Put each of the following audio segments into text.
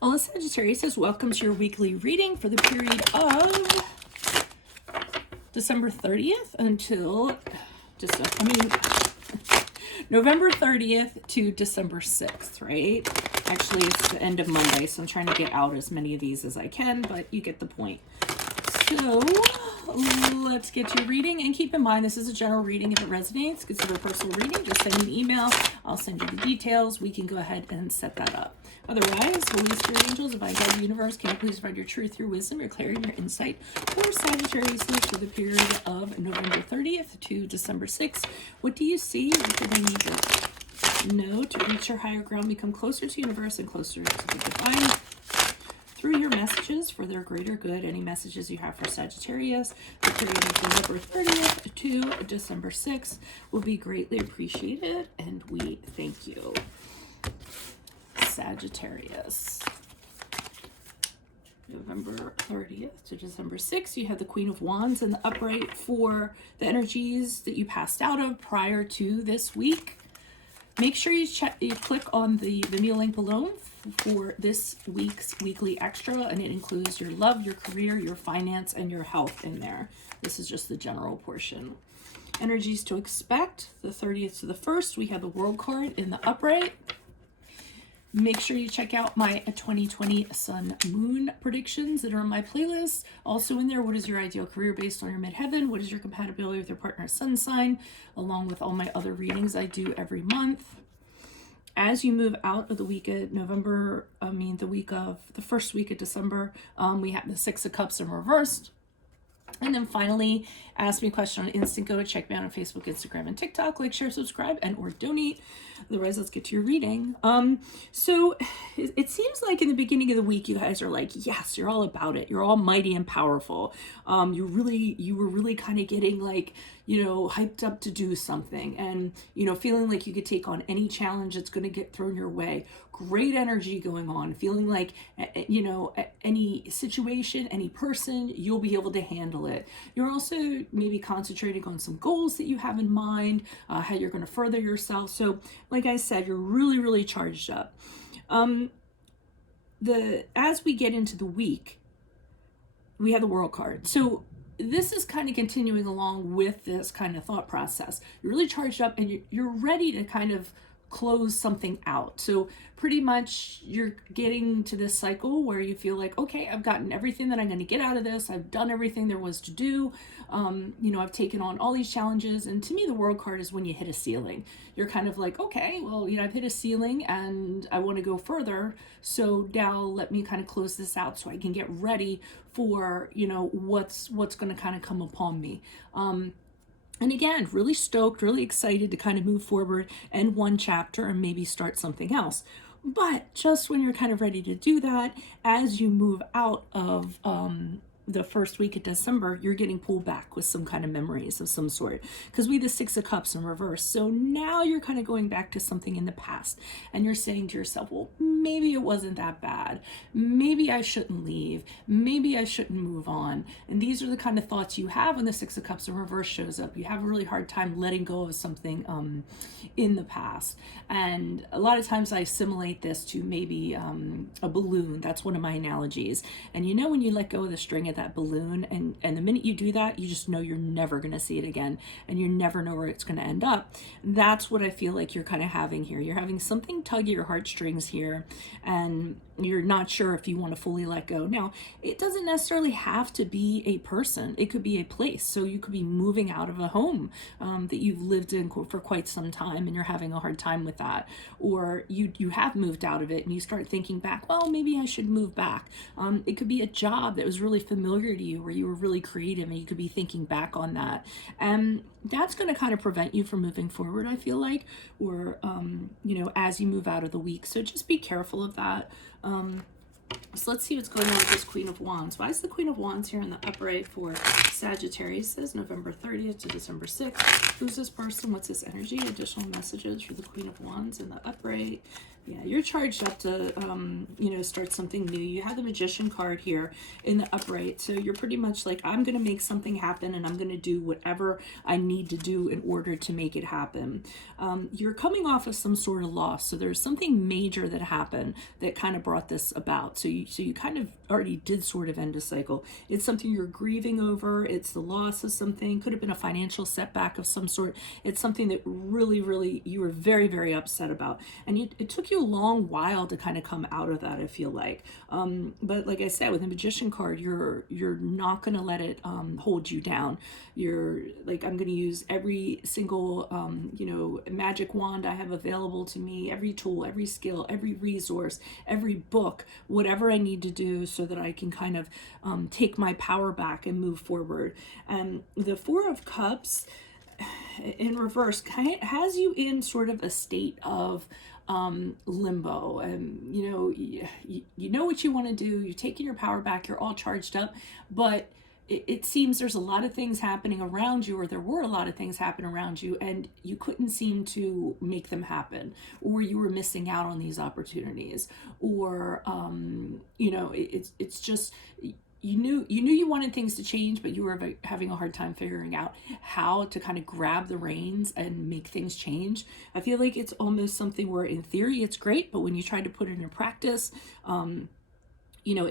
Well, Sagittarius says, welcome to your weekly reading for the period of December 30th until November 30th to December 6th, right? Actually, it's the end of Monday, so I'm trying to get out as many of these as I can, but you get the point. So let's get to your reading, and keep in mind this is a general reading. If it resonates, consider a personal reading. Just send me an email. I'll send you the details. We can go ahead and set that up. Otherwise, Holy Spirit angels, divine guide, the universe, can you please provide your truth, your wisdom, your clarity, and your insight for Sagittarius for the period of November 30th to December 6th. What do you see? What do they need to know to reach your higher ground, become closer to the universe and closer to the divine? Through your messages for their greater good, any messages you have for Sagittarius, the period of November 30th to December 6th will be greatly appreciated, and we thank you. Sagittarius. November 30th to December 6th, you have the Queen of Wands in the upright for the energies that you passed out of prior to this week. Make sure you click on the video link below for this week's weekly extra, and it includes your love, your career, your finance, and your health in there. This is just the general portion. Energies to expect, the 30th to the 1st, we have the World card in the upright. Make sure you check out my 2020 Sun Moon predictions that are on my playlist. Also in there, what is your ideal career based on your midheaven? What is your compatibility with your partner's sun sign? Along with all my other readings I do every month. As you move out of the week of November, the first week of December, we have the Six of Cups in reversed. And then finally, ask me a question on Instant Go. Check me out on Facebook, Instagram, and TikTok. Like, share, subscribe, and or donate. Otherwise, let's get to your reading. So it seems like in the beginning of the week, you guys are like, yes, you're all about it. You're all mighty and powerful. You were really kind of getting like, hyped up to do something, and, feeling like you could take on any challenge that's going to get thrown your way. Great energy going on, feeling like, any situation, any person, you'll be able to handle it. You're also maybe concentrating on some goals that you have in mind, how you're going to further yourself. So like I said, you're really, really charged up. As we get into the week, we have the World card. So this is kind of continuing along with this kind of thought process. You're really charged up, and you're ready to kind of close something out. So pretty much you're getting to this cycle where you feel like, okay, I've gotten everything that I'm going to get out of this. I've done everything there was to do. I've taken on all these challenges. And to me, the World card is when you hit a ceiling. You're kind of like, okay, well, I've hit a ceiling and I want to go further. So now let me kind of close this out so I can get ready for, what's going to kind of come upon me. And again, really stoked, really excited to kind of move forward and one chapter and maybe start something else. But just when you're kind of ready to do that, as you move out of the first week of December, you're getting pulled back with some kind of memories of some sort, because we have the Six of Cups in reverse. So now you're kind of going back to something in the past, and you're saying to yourself, well, maybe it wasn't that bad. Maybe I shouldn't leave. Maybe I shouldn't move on. And these are the kind of thoughts you have when the Six of Cups in reverse shows up. You have a really hard time letting go of something in the past. And a lot of times I assimilate this to maybe a balloon. That's one of my analogies. And when you let go of the string of that balloon, and the minute you do that, you just know you're never going to see it again, and you never know where it's going to end up. That's what I feel like you're kind of having here. You're having something tug at your heartstrings here, and you're not sure if you want to fully let go. Now, it doesn't necessarily have to be a person. It could be a place. So you could be moving out of a home that you've lived in for quite some time, and you're having a hard time with that. Or you have moved out of it, and you start thinking back, well, maybe I should move back. It could be a job that was really familiar to you, where you were really creative, and you could be thinking back on that. And that's going to kind of prevent you from moving forward, I feel like, or, as you move out of the week. So just be careful of that. So let's see what's going on with this Queen of Wands. Why is the Queen of Wands here in the upright for Sagittarius? It says November 30th to December 6th. Who's this person? What's this energy? Additional messages for the Queen of Wands in the upright. Yeah, you're charged up to, start something new. You have the Magician card here in the upright. So you're pretty much like, I'm going to make something happen and I'm going to do whatever I need to do in order to make it happen. You're coming off of some sort of loss. So there's something major that happened that kind of brought this about. So you kind of already did sort of end a cycle. It's something you're grieving over. It's the loss of something. Could have been a financial setback of some sort. It's something that really, really, you were very, very upset about. And it took you a long while to kind of come out of that, I feel like. But like I said, with the Magician card, you're not going to let it hold you down. You're like, I'm going to use every single magic wand I have available to me, every tool, every skill, every resource, every book, whatever I need to do so that I can kind of take my power back and move forward. The Four of Cups in reverse kind of has you in sort of a state of limbo. And you know what you want to do, you're taking your power back, you're all charged up, but it seems there's a lot of things happening around you, or there were a lot of things happening around you, and you couldn't seem to make them happen, or you were missing out on these opportunities, or it's just you knew you wanted things to change, but you were having a hard time figuring out how to kind of grab the reins and make things change. I feel like it's almost something where in theory it's great, but when you try to put it into practice,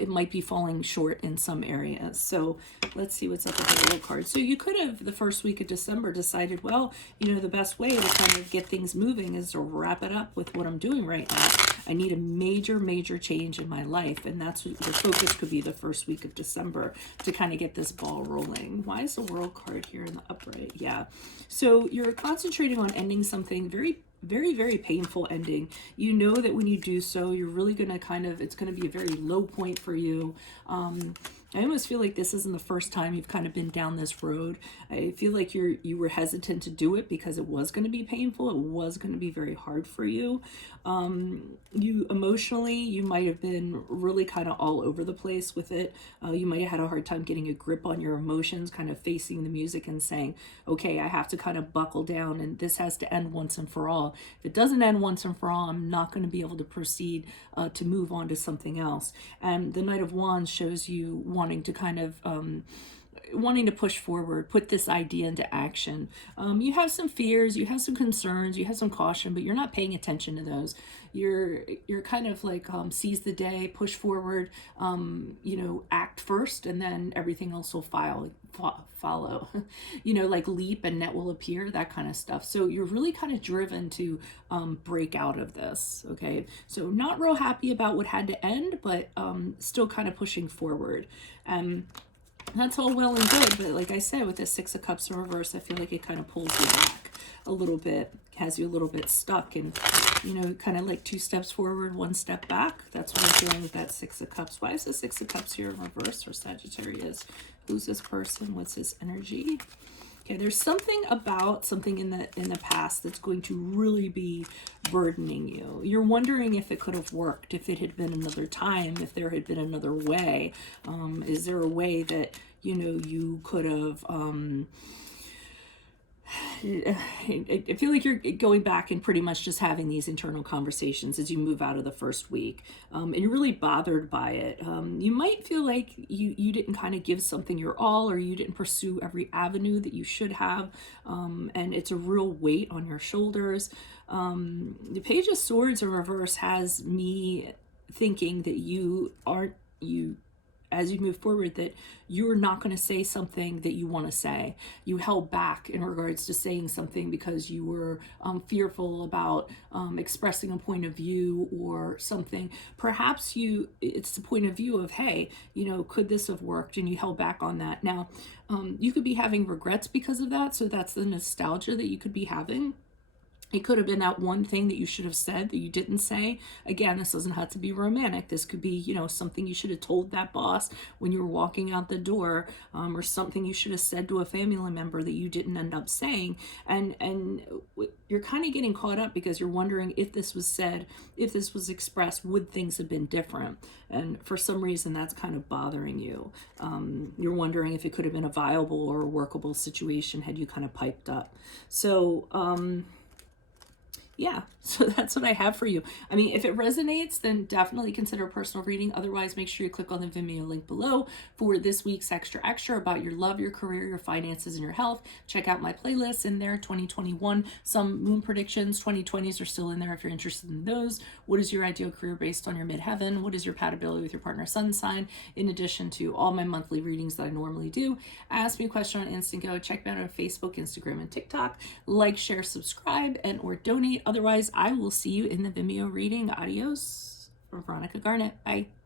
it might be falling short in some areas. So let's see what's up with the little card. So you could have the first week of December decided, well, the best way to kind of get things moving is to wrap it up with what I'm doing right now. I need a major, major change in my life. And that's what the focus could be the first week of December to kind of get this ball rolling. Why is the World card here in the upright? Yeah. So you're concentrating on ending something very, very, very painful ending. You know that when you do so, you're really going to it's going to be a very low point for you. I almost feel like this isn't the first time you've kind of been down this road. I feel like you were hesitant to do it because it was going to be painful. It was going to be very hard for you. You emotionally, you might have been really kind of all over the place with it. You might have had a hard time getting a grip on your emotions, kind of facing the music and saying, okay, I have to kind of buckle down and this has to end once and for all. If it doesn't end once and for all, I'm not going to be able to proceed to move on to something else. And the Knight of Wands shows you wanting to kind of wanting to push forward, put this idea into action. You have some fears, you have some concerns, you have some caution, but you're not paying attention to those. You're kind of like seize the day, push forward, act first, and then everything else will follow. Like leap and net will appear, that kind of stuff. So you're really kind of driven to break out of this. Okay, so not real happy about what had to end, but still kind of pushing forward. That's all well and good, but like I said, with the Six of Cups in reverse, I feel like it kind of pulls you back a little bit, has you a little bit stuck, and kind of like 2 steps forward, 1 step back. That's what I'm feeling with that Six of Cups. Why is the Six of Cups here in reverse for Sagittarius? Who's this person? What's his energy? Okay, there's something about something in the past that's going to really be burdening you. You're wondering if it could have worked, if it had been another time, if there had been another way. Is there a way that, you could have... I feel like you're going back and pretty much just having these internal conversations as you move out of the first week, and you're really bothered by it. You might feel like you didn't kind of give something your all, or you didn't pursue every avenue that you should have, and it's a real weight on your shoulders. The Page of Swords in reverse has me thinking that as you move forward, that you're not going to say something that you want to say. You held back in regards to saying something because you were fearful about expressing a point of view or something. Perhaps it's the point of view of, hey, could this have worked? And you held back on that. Now, you could be having regrets because of that. So that's the nostalgia that you could be having. It could have been that one thing that you should have said that you didn't say. Again, this doesn't have to be romantic. This could be, something you should have told that boss when you were walking out the door, or something you should have said to a family member that you didn't end up saying. And you're kind of getting caught up because you're wondering if this was said, if this was expressed, would things have been different? And for some reason, that's kind of bothering you. You're wondering if it could have been a viable or a workable situation had you kind of piped up. So, yeah, so that's what I have for you. I mean, if it resonates, then definitely consider a personal reading. Otherwise, make sure you click on the Vimeo link below for this week's extra about your love, your career, your finances, and your health. Check out my playlists in there, 2021, some moon predictions, 2020s are still in there if you're interested in those. What is your ideal career based on your midheaven? What is your compatibility with your partner's sun sign? In addition to all my monthly readings that I normally do. Ask me a question on Instant Go. Check me out on Facebook, Instagram, and TikTok. Like, share, subscribe, and or donate. Otherwise, I will see you in the Vimeo reading. Adios from Veronica Garnett. Bye.